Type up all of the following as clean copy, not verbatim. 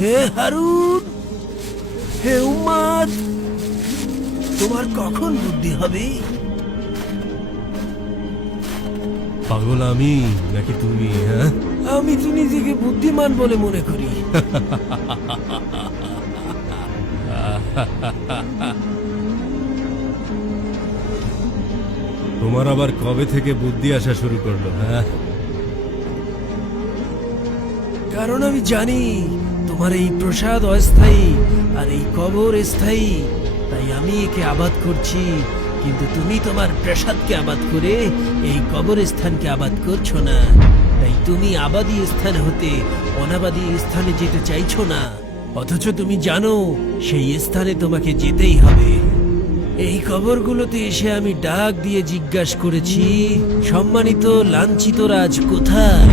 হে হারুন, হে উম্মাদ, তোমার কখন বুদ্ধি হবে? পাগল আমি নাকি তুমি? হ্যাঁ, আমি তো নিজেকে বুদ্ধিমান বলে মনে করি। তোমার আবার কবে থেকে বুদ্ধি আসা শুরু করলো? হ্যাঁ, কারণ আমি জানি তোমার এই প্রসাদ অস্থায়ী আর এই কবর স্থায়ী, তাই আমি একে আবাদ করছি। কিন্তু তুমি তোমার প্রসাদকে আবাদ করে এই কবরস্থানকে আবাদ করছো না। তাই তুমি আবাদী স্থান হতে অনাবাদী স্থানে যেতে চাইছো না, অথচ তুমি জানো সেই স্থানে তোমাকে যেতেই হবে। এই কবরগুলোতে এসে আমি ডাক দিয়ে জিজ্ঞাসা করেছি, সম্মানিত লাঞ্ছিত রাজ কোথায়?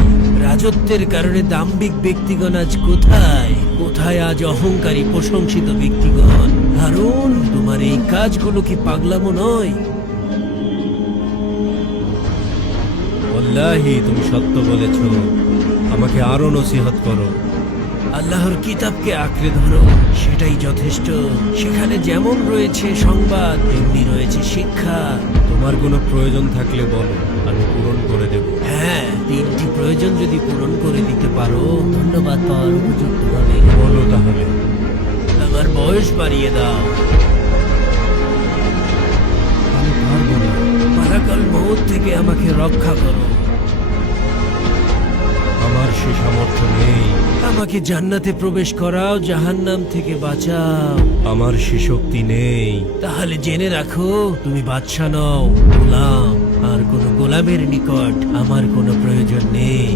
রাজত্বের কারণে দাম্ভিক ব্যক্তিগণ আজ কোথায়? কোথায় আজ অহংকারী প্রশংসিত ব্যক্তিগণ? হারুন, তোমার এই কাজগুলো কি পাগলামো নয়? ওয়াল্লাহি তুমি সত্য বলেছ। আমাকে আরো নসিহত করো। আল্লাহর কিতাবকে আঁকড়ে ধরো, সেটাই যথেষ্ট। সেখানে যেমন রয়েছে সংবাদ, তেমনি রয়েছে শিক্ষা। তোমার কোনো প্রয়োজন থাকলে বলো, আমি পূরণ করে দেব। হ্যাঁ, 3টি প্রয়োজন যদি পূরণ করে দিতে পারো, ধন্যবাদ পাওয়ার উপযুক্ত হবে। বলো তাহলে। আমার বয়স বাড়িয়ে দাও। আমি পারবো না। মালাকাল মউত থেকে আমাকে রক্ষা করো। আমার সে সামর্থ্য নেই। আমাকে জান্নাতে প্রবেশ করাও, জাহান্নাম থেকে বাঁচাও। আমার সে শক্তি নেই। তাহলে জেনে রাখো, তুমি বাদশা নও, গোলাম। আর কোনো গোলামের নিকট আমার কোনো প্রয়োজন নেই।